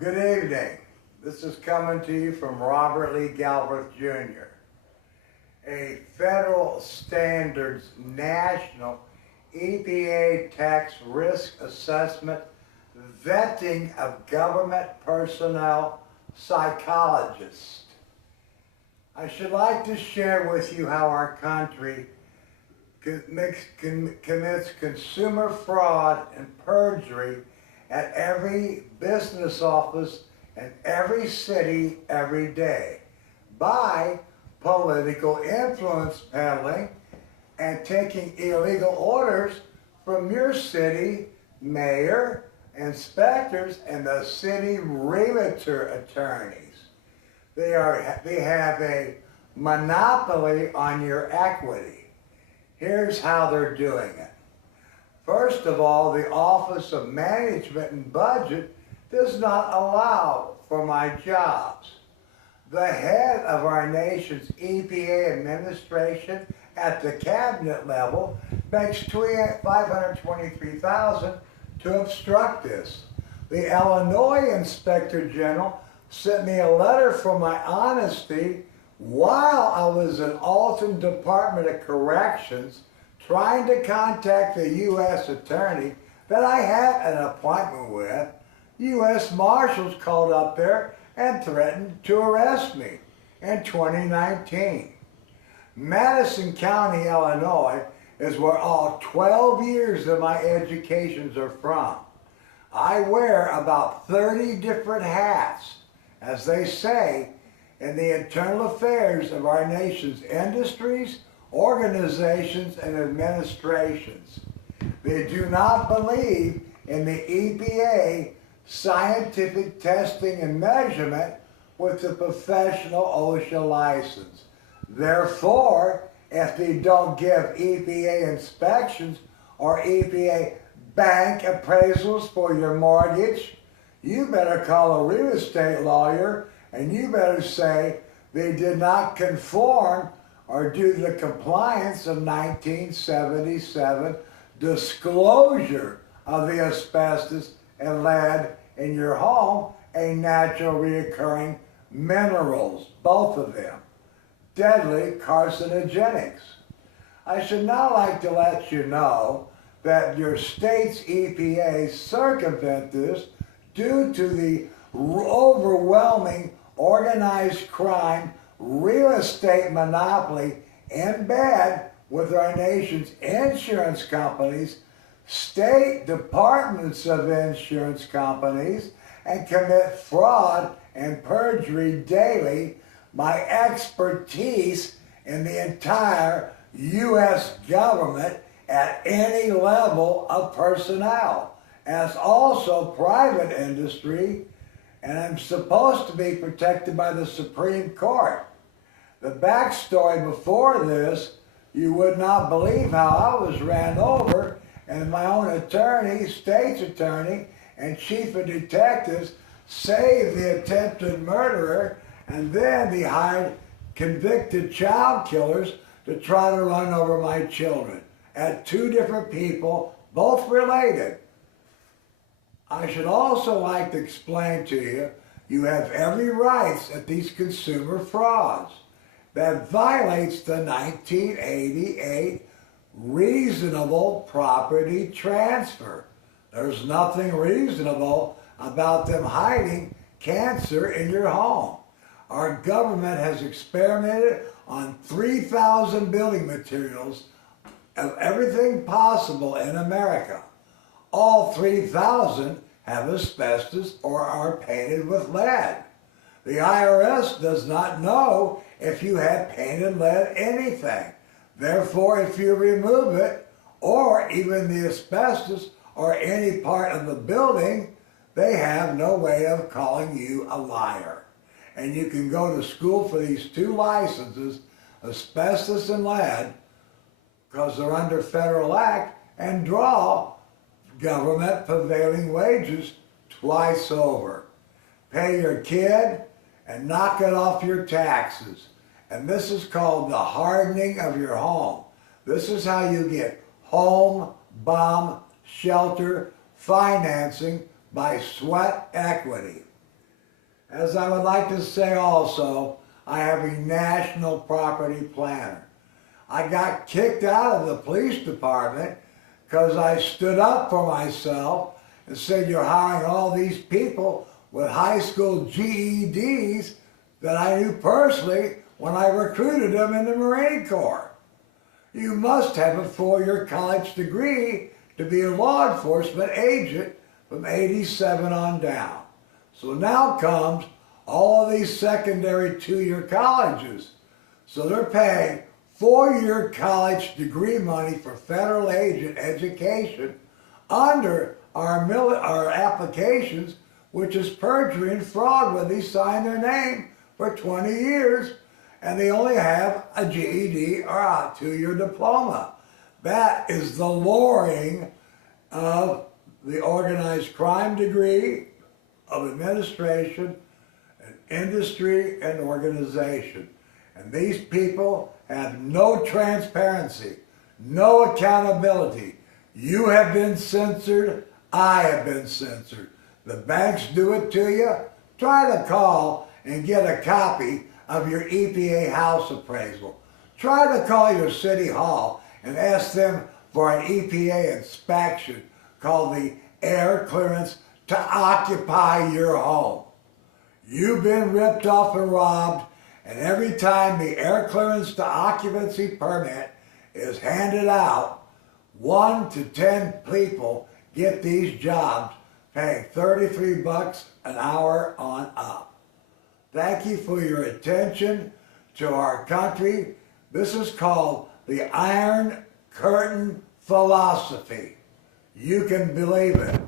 Good evening. This is coming to you from Robert Lee Galbraith Jr. A federal standards national EPA tax risk assessment vetting of government personnel psychologist. I should like to share with you how our country commits consumer fraud and perjury at every business office in every city every day by political influence peddling and taking illegal orders from your city mayor, inspectors, and the city realtor attorneys. They have a monopoly on your equity. Here's how they're doing it. First of all, the Office of Management and Budget does not allow for my jobs. The head of our nation's EPA administration at the cabinet level makes $523,000 to obstruct this. The Illinois Inspector General sent me a letter for my honesty while I was in Alton Department of Corrections trying to contact the U.S. Attorney that I had an appointment with. U.S. Marshals called up there and threatened to arrest me in 2019. Madison County, Illinois is where all 12 years of my educations are from. I wear about 30 different hats, as they say, in the internal affairs of our nation's industries, organizations, and administrations. They do not believe in the EPA scientific testing and measurement with the professional OSHA license. Therefore, if they don't give EPA inspections or EPA bank appraisals for your mortgage, you better call a real estate lawyer and you better say they did not conform or do the compliance of 1977 disclosure of the asbestos and lead in your home, a natural reoccurring minerals, both of them, deadly carcinogenics. I should now like to let you know that your state's EPA circumvent this due to the overwhelming organized crime real estate monopoly in bed with our nation's insurance companies, state departments of insurance companies, and commit fraud and perjury daily. My expertise in the entire U.S. government at any level of personnel, as also private industry, and I'm supposed to be protected by the Supreme Court. The backstory before this, you would not believe how I was ran over, and my own attorney, state's attorney, and chief of detectives saved the attempted murderer, and then they hired convicted child killers to try to run over my children at two different people, both related. I should also like to explain to you, you have every right at these consumer frauds that violates the 1988 reasonable property transfer. There's nothing reasonable about them hiding cancer in your home. Our government has experimented on 3,000 building materials of everything possible in America. All 3,000 have asbestos or are painted with lead. The IRS does not know if you have painted lead anything. Therefore, if you remove it, or even the asbestos or any part of the building, they have no way of calling you a liar. And you can go to school for these two licenses, asbestos and lead, because they're under federal act, and draw government prevailing wages twice over. Pay your kid and knock it off your taxes. And this is called the hardening of your home. This is how you get home, bomb, shelter, financing by sweat equity. As I would like to say also, I have a national property planner. I got kicked out of the police department because I stood up for myself and said, you're hiring all these people with high school GEDs that I knew personally when I recruited them in the Marine Corps. You must have a 4-year college degree to be a law enforcement agent from '87 on down. So now comes all of these secondary 2-year colleges. So they're paying 4-year college degree money for federal agent education under our applications, which is perjury and fraud when they sign their name for 20 years and they only have a GED or a 2-year diploma. That is the lowering of the organized crime degree of administration and industry and organization. And these people have no transparency, no accountability. You have been censored, I have been censored. The banks do it to you. Try to call and get a copy of your EPA house appraisal. Try to call your city hall and ask them for an EPA inspection called the air clearance to occupy your home. You've been ripped off and robbed, and every time the air clearance to occupancy permit is handed out, 1 to 10 people get these jobs paying $33 an hour on up. Thank you for your attention to our country. This is called the Iron Curtain Philosophy. You can believe it.